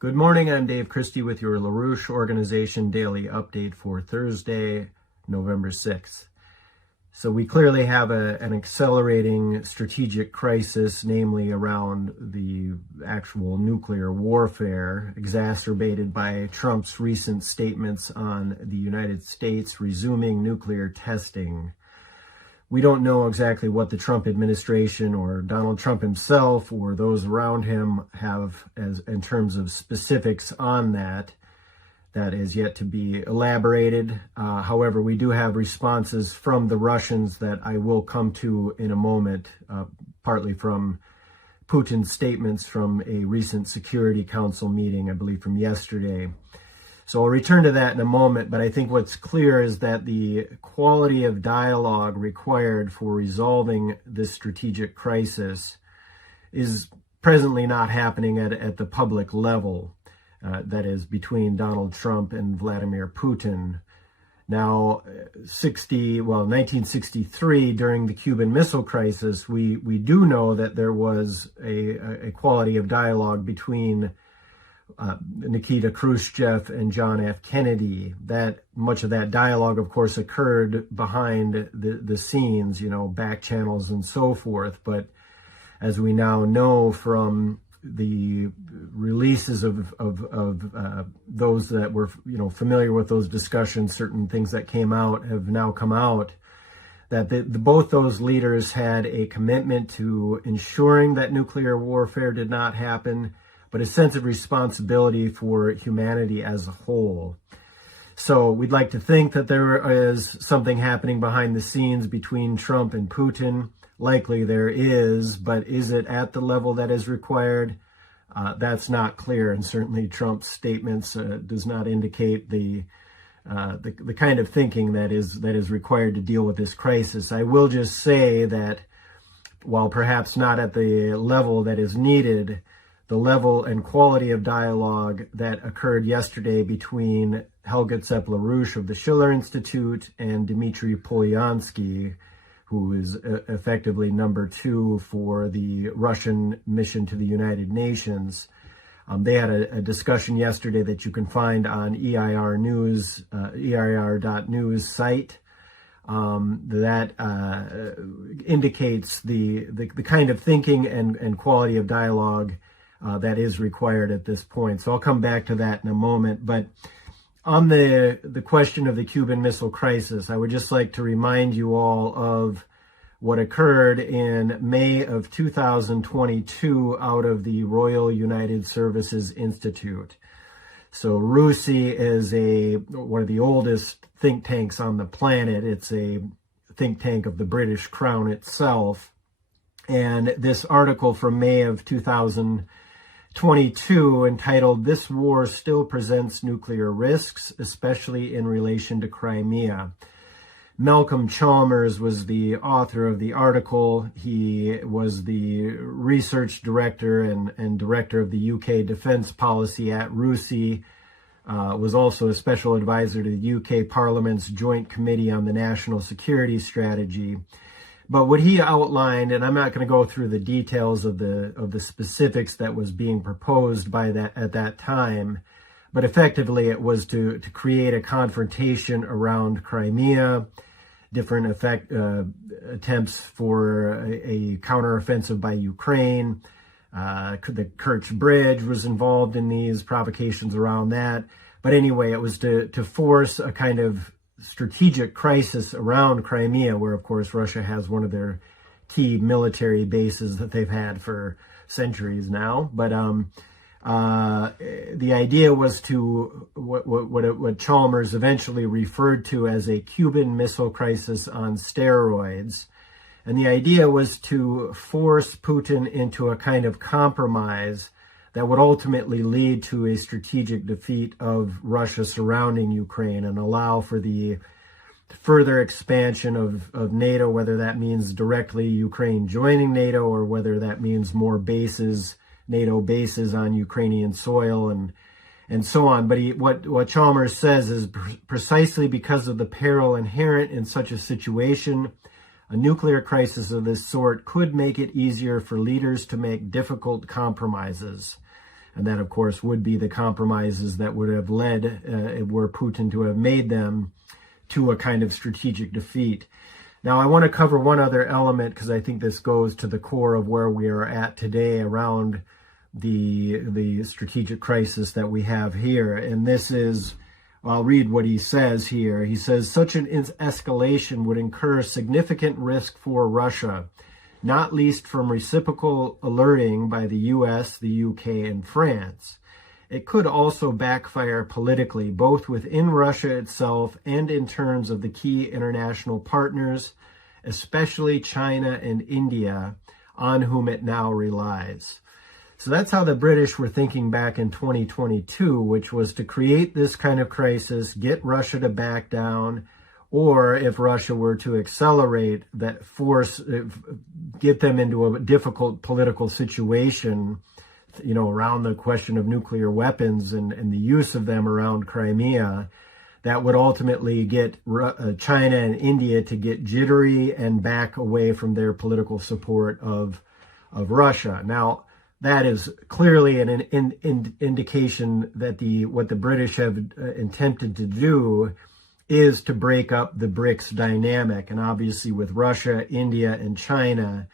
Good morning, I'm Dave Christie with your LaRouche Organization Daily Update for Thursday, November 6th. So we clearly have an accelerating strategic crisis, namely around the actual nuclear warfare, exacerbated by Trump's recent statements on the United States resuming nuclear testing. We don't know exactly what the Trump administration or Donald Trump himself or those around him have as in terms of specifics on that. That is yet to be elaborated. However, we do have responses from the Russians that I will come to in a moment, partly from Putin's statements from a recent Security Council meeting, I believe from yesterday. So I'll return to that in a moment, but I think what's clear is that the quality of dialogue required for resolving this strategic crisis is presently not happening at the public level, that is between Donald Trump and Vladimir Putin. Now, 1963, during the Cuban Missile Crisis, we do know that there was a quality of dialogue between Nikita Khrushchev and John F. Kennedy. That much of that dialogue, of course, occurred behind the scenes, back channels and so forth. But as we now know from the releases of those that were, familiar with those discussions, certain things that came out have now come out, that both those leaders had a commitment to ensuring that nuclear warfare did not happen, but a sense of responsibility for humanity as a whole. So we'd like to think that there is something happening behind the scenes between Trump and Putin. Likely there is, but is it at the level that is required? That's not clear, and certainly Trump's statements does not indicate the kind of thinking that is required to deal with this crisis. I will just say that while perhaps not at the level that is needed, the level and quality of dialogue that occurred yesterday between Helga Zepp-LaRouche of the Schiller Institute and Dmitry Polyansky, who is effectively number 2 for the Russian mission to the United Nations. They had a discussion yesterday that you can find on EIR.news site that indicates the kind of thinking and quality of dialogue that is required at this point. So I'll come back to that in a moment. But on the question of the Cuban Missile Crisis, I would just like to remind you all of what occurred in May of 2022 out of the Royal United Services Institute. So RUSI is one of the oldest think tanks on the planet. It's a think tank of the British Crown itself. And this article from May of 2022 entitled, "This War Still Presents Nuclear Risks, Especially in Relation to Crimea." Malcolm Chalmers was the author of the article. He was the research director and director of the UK defense policy at RUSI, was also a special advisor to the UK Parliament's Joint Committee on the National Security Strategy. But what he outlined, and I'm not going to go through the details of the specifics that was being proposed at that time, but effectively it was to create a confrontation around Crimea, different attempts for a counteroffensive by Ukraine. The Kerch Bridge was involved in these provocations around that. But anyway, it was to force a kind of strategic crisis around Crimea, where, of course, Russia has one of their key military bases that they've had for centuries now. But the idea was to what Chalmers eventually referred to as a Cuban Missile Crisis on steroids. And the idea was to force Putin into a kind of compromise that would ultimately lead to a strategic defeat of Russia surrounding Ukraine and allow for the further expansion of NATO, whether that means directly Ukraine joining NATO or whether that means more bases, NATO bases on Ukrainian soil and so on. But what Chalmers says is precisely because of the peril inherent in such a situation, a nuclear crisis of this sort could make it easier for leaders to make difficult compromises. And that, of course, would be the compromises that would have led, were Putin to have made them, to a kind of strategic defeat. Now, I want to cover one other element, because I think this goes to the core of where we are at today around the strategic crisis that we have here. And this is, I'll read what he says here. He says, such an escalation would incur significant risk for Russia, not least from reciprocal alerting by the US, the UK, and France. It could also backfire politically, both within Russia itself and in terms of the key international partners, especially China and India, on whom it now relies. So that's how the British were thinking back in 2022, which was to create this kind of crisis, get Russia to back down, or if Russia were to accelerate that force, get them into a difficult political situation, around the question of nuclear weapons and the use of them around Crimea, that would ultimately get China and India to get jittery and back away from their political support of Russia. Now, that is clearly an indication that what the British have attempted to do is to break up the BRICS dynamic. And obviously with Russia, India, and China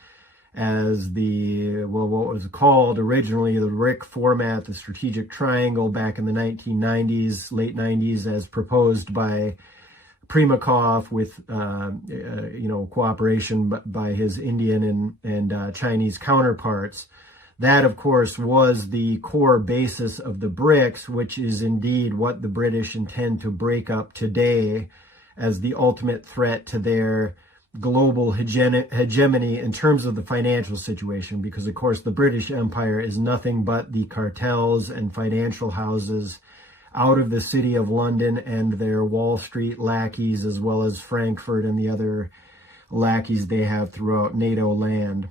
as what was called originally the BRIC format, the strategic triangle back in the 1990s, late 90s, as proposed by Primakov with, cooperation by his Indian and Chinese counterparts. That, of course, was the core basis of the BRICS, which is indeed what the British intend to break up today as the ultimate threat to their global hegemony in terms of the financial situation, because, of course, the British Empire is nothing but the cartels and financial houses out of the city of London and their Wall Street lackeys, as well as Frankfurt and the other lackeys they have throughout NATO land.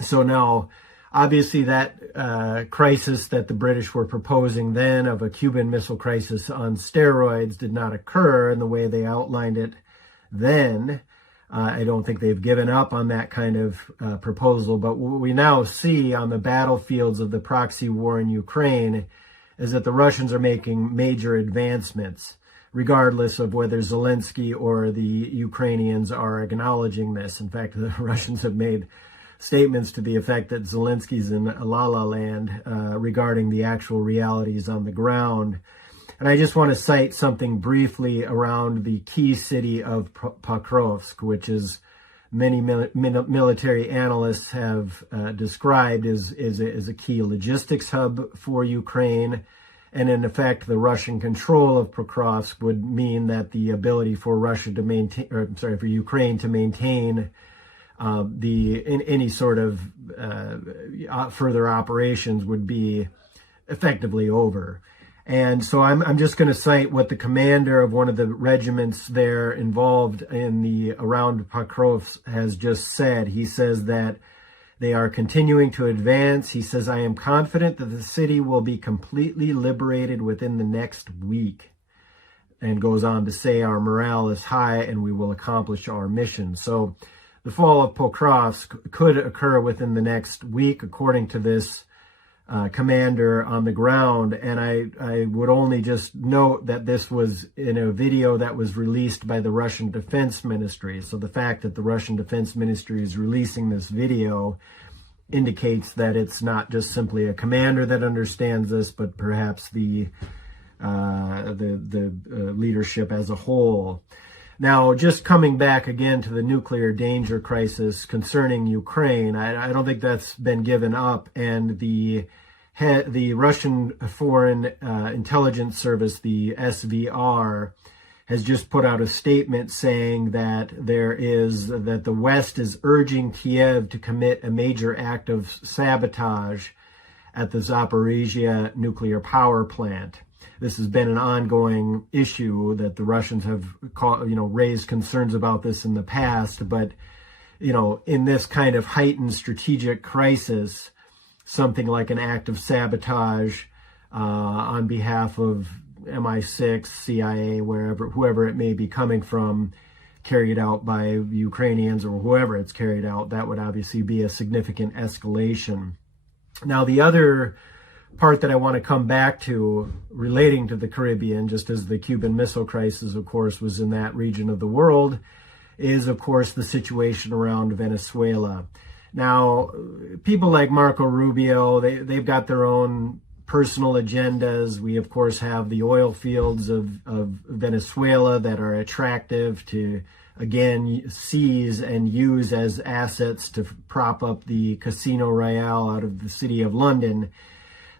So now, obviously, that crisis that the British were proposing then of a Cuban Missile Crisis on steroids did not occur in the way they outlined it then. I don't think they've given up on that kind of proposal. But what we now see on the battlefields of the proxy war in Ukraine is that the Russians are making major advancements, regardless of whether Zelensky or the Ukrainians are acknowledging this. In fact, the Russians have made statements to the effect that Zelensky's in La La Land regarding the actual realities on the ground. And I just want to cite something briefly around the key city of Pokrovsk, which is many military analysts have described as a key logistics hub for Ukraine. And in effect, the Russian control of Pokrovsk would mean that the ability for for Ukraine to maintain any sort of further operations would be effectively over. And so I'm just going to cite what the commander of one of the regiments there involved in around Pokrovsk has just said. He says that they are continuing to advance. He says, I am confident that the city will be completely liberated within the next week. And goes on to say, our morale is high and we will accomplish our mission. So the fall of Pokrovsk could occur within the next week, according to this commander on the ground. And I would only just note that this was in a video that was released by the Russian Defense Ministry. So the fact that the Russian Defense Ministry is releasing this video indicates that it's not just simply a commander that understands this, but perhaps the leadership as a whole. Now, just coming back again to the nuclear danger crisis concerning Ukraine, I don't think that's been given up. And the Russian Foreign Intelligence Service, the SVR, has just put out a statement saying that the West is urging Kiev to commit a major act of sabotage at the Zaporizhia nuclear power plant. This has been an ongoing issue that the Russians have raised concerns about this in the past. But, in this kind of heightened strategic crisis, something like an act of sabotage on behalf of MI6, CIA, whoever it may be coming from, carried out by Ukrainians or whoever it's carried out, that would obviously be a significant escalation. Now, the other part that I want to come back to relating to the Caribbean, just as the Cuban Missile Crisis, of course, was in that region of the world, is, of course, the situation around Venezuela. Now, people like Marco Rubio, they've got their own personal agendas. We, of course, have the oil fields of Venezuela that are attractive to, again, seize and use as assets to prop up the Casino Royale out of the city of London.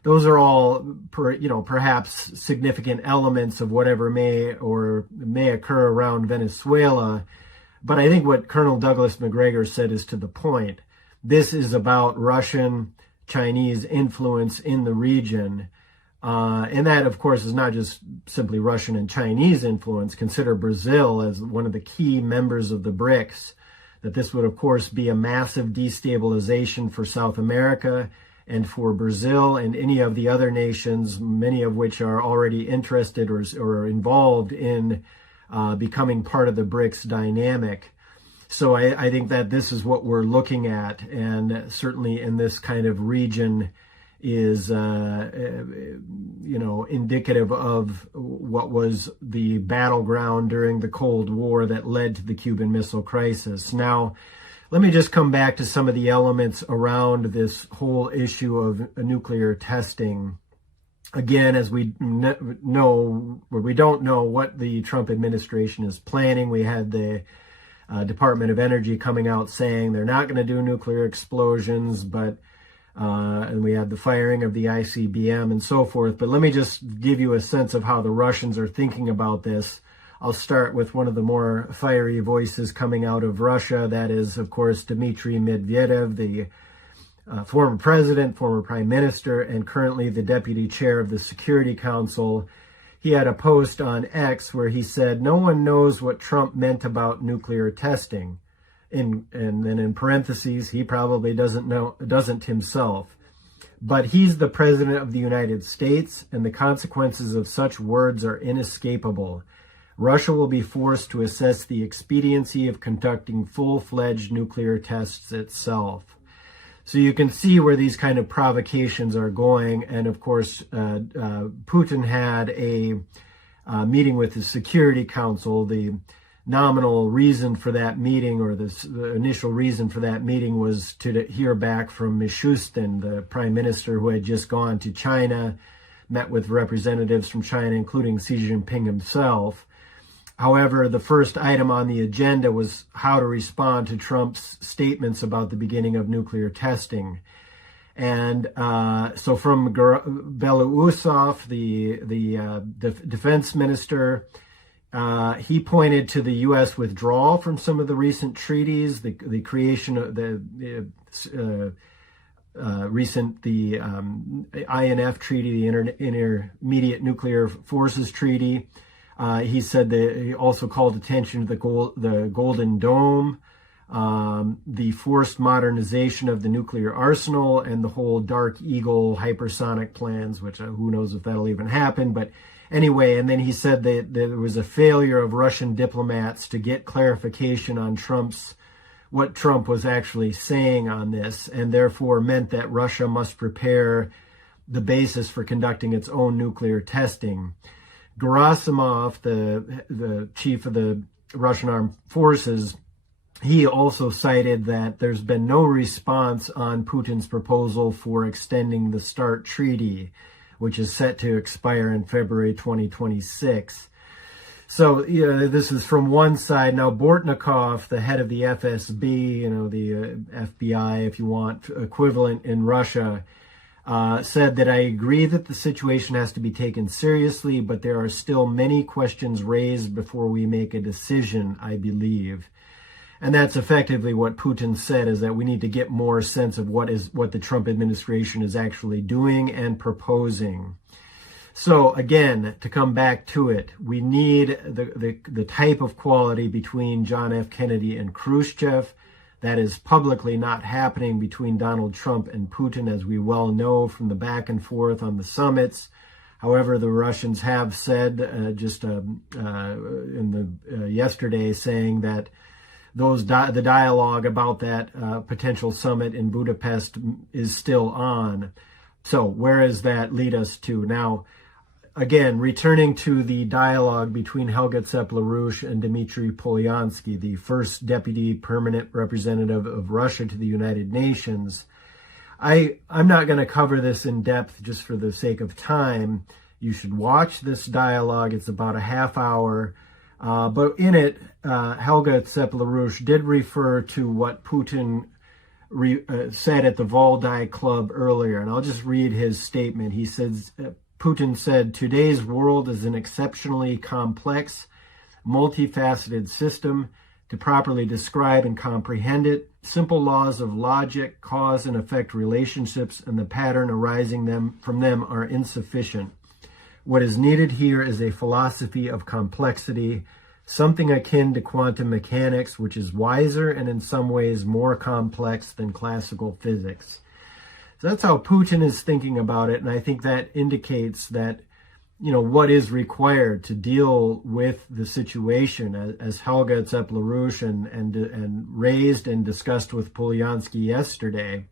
Those are all, perhaps significant elements of whatever may occur around Venezuela. But I think what Colonel Douglas Macgregor said is to the point. This is about Russian, Chinese influence in the region. And that, of course, is not just simply Russian and Chinese influence. Consider Brazil as one of the key members of the BRICS, that this would, of course, be a massive destabilization for South America and for Brazil and any of the other nations, many of which are already interested or involved in becoming part of the BRICS dynamic. So I think that this is what we're looking at, and certainly in this kind of region is, indicative of what was the battleground during the Cold War that led to the Cuban Missile Crisis. Now, let me just come back to some of the elements around this whole issue of nuclear testing. Again, as we know, or we don't know what the Trump administration is planning. We had the Department of Energy coming out saying they're not going to do nuclear explosions, but and we had the firing of the ICBM and so forth. But let me just give you a sense of how the Russians are thinking about this. I'll start with one of the more fiery voices coming out of Russia. That is, of course, Dmitry Medvedev, the former president, former prime minister, and currently the deputy chair of the Security Council. He had a post on X where he said, "No one knows what Trump meant about nuclear testing." And then in parentheses, he probably doesn't himself. But he's the president of the United States, and the consequences of such words are inescapable. Russia will be forced to assess the expediency of conducting full-fledged nuclear tests itself. So you can see where these kind of provocations are going. And of course, Putin had a meeting with the Security Council. The nominal reason for that meeting, or the initial reason for that meeting, was to hear back from Mishustin, the prime minister who had just gone to China, met with representatives from China, including Xi Jinping himself. However, the first item on the agenda was how to respond to Trump's statements about the beginning of nuclear testing. And so from Belousov, the defense minister, he pointed to the U.S. withdrawal from some of the recent treaties, the creation of the INF Treaty, the Intermediate Nuclear Forces Treaty. He said that he also called attention to the Golden Dome, the forced modernization of the nuclear arsenal, and the whole Dark Eagle hypersonic plans, which who knows if that'll even happen. But anyway, and then he said that there was a failure of Russian diplomats to get clarification on what Trump was actually saying on this, and therefore meant that Russia must prepare the basis for conducting its own nuclear testing. Gerasimov, the chief of the Russian armed forces, he also cited that there's been no response on Putin's proposal for extending the START treaty, which is set to expire in February 2026. So, this is from one side. Now, Bortnikov, the head of the FSB, the FBI, if you want, equivalent in Russia, said that I agree that the situation has to be taken seriously, but there are still many questions raised before we make a decision, I believe. And that's effectively what Putin said, is that we need to get more sense of what the Trump administration is actually doing and proposing. So again, to come back to it, we need the type of quality between John F. Kennedy and Khrushchev. That is publicly not happening between Donald Trump and Putin, as we well know from the back and forth on the summits. However, the Russians have said yesterday, saying that the dialogue about that potential summit in Budapest is still on. So where does that lead us to? Now, again, returning to the dialogue between Helga Tsep-LaRouche and Dmitry Polyansky, the first deputy permanent representative of Russia to the United Nations, I'm not going to cover this in depth just for the sake of time. You should watch this dialogue. It's about a half hour. But in it, Helga Tsep-LaRouche did refer to what Putin said at the Valdai Club earlier. And I'll just read his statement. He says, Putin said, "Today's world is an exceptionally complex, multifaceted system. To properly describe and comprehend it, simple laws of logic, cause and effect relationships, and the pattern arising from them are insufficient. What is needed here is a philosophy of complexity, something akin to quantum mechanics, which is wiser and in some ways more complex than classical physics." So that's how Putin is thinking about it, and I think that indicates that, what is required to deal with the situation, as Helga Tsep-LaRouche and raised and discussed with Polyansky yesterday.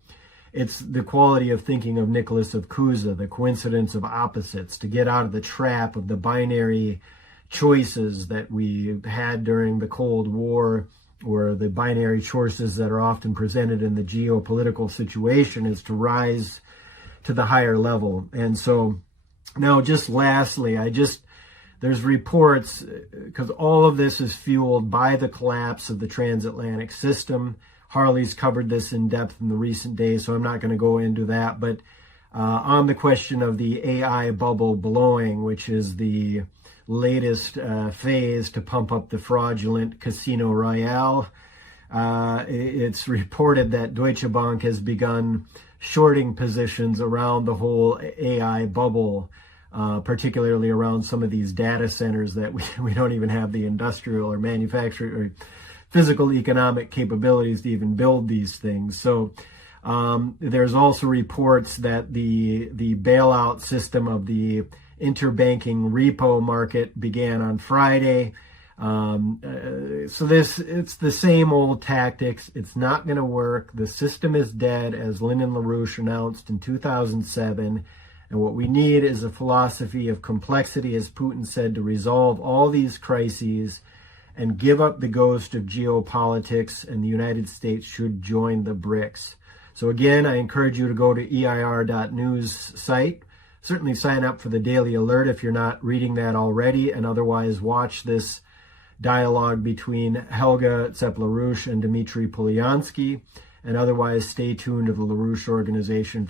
It's the quality of thinking of Nicholas of Cusa, the coincidence of opposites, to get out of the trap of the binary choices that we had during the Cold War, or the binary choices that are often presented in the geopolitical situation, is to rise to the higher level. And so now, just lastly, there's reports, because all of this is fueled by the collapse of the transatlantic system. Harley's covered this in depth in the recent days, so I'm not going to go into that. But on the question of the AI bubble blowing, which is the latest phase to pump up the fraudulent Casino Royale, it's reported that Deutsche Bank has begun shorting positions around the whole AI bubble, particularly around some of these data centers that we don't even have the industrial or manufacturing or physical economic capabilities to even build these things. So there's also reports that the bailout system of the interbanking repo market began on Friday. So it's the same old tactics. It's not going to work. The system is dead, as Lyndon LaRouche announced in 2007. And what we need is a philosophy of complexity, as Putin said, to resolve all these crises and give up the ghost of geopolitics, and the United States should join the BRICS. So again, I encourage you to go to EIR.news site. Certainly sign up for the Daily Alert if you're not reading that already, and otherwise watch this dialogue between Helga Tsep-LaRouche and Dmitry Polyansky, and otherwise stay tuned to the LaRouche Organization